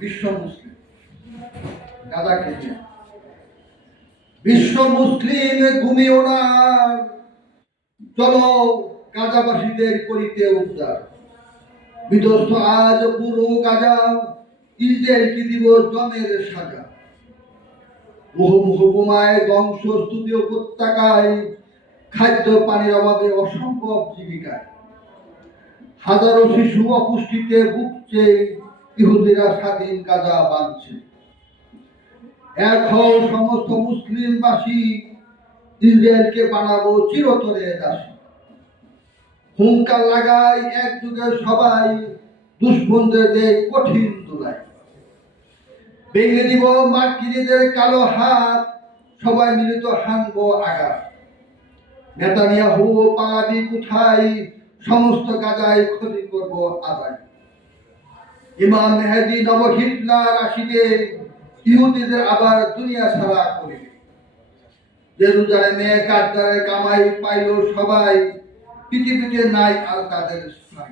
বিশ্ব মুসলিম। গাঁজা খেয়েছে বিশ্ব মুসলিম, ঘুমিও না। চলো গাজাবাসীদের করিতে উদ্ধার। বিধ্বস্ত আজ পুরো গাজা, ইসরায়েল কি দিব জমের সাজা। মুহ মুহ বোমায় ধ্বংস উপত্যকায় খাদ্য পানির অভাবে অসম্ভব জীবিকায়। হাজারো শিশু অপুষ্টিতে ভুগছে ইহুদিরা স্বাধীন গাজা বাঁধছে। এখন সমস্ত মুসলিমবাসী ইসরায়েলকে বানাবো চিরতরে দাসী। হুঙ্কার লাগাই এক যুগে সবাই দুষ্মনদের দেয় কঠিন দোলায়। ভেঙে দিব মার্কিনীদের কালো হাত, সবাই মিলিত হানবো আঘাত। নেতানিয়াহু পালাবি কোথায়? সমস্ত গাজায় ক্ষতি করব আদায়। ইমাম মেহেদি নব হিটলার আসিবে ইহুদিদের আবার দুনিয়া ছাড়া করিবে জেরুজালেমে কাদ্দারের কামাই পাইল সবাই, পৃথিবীতে নাই আর তাদের সবাই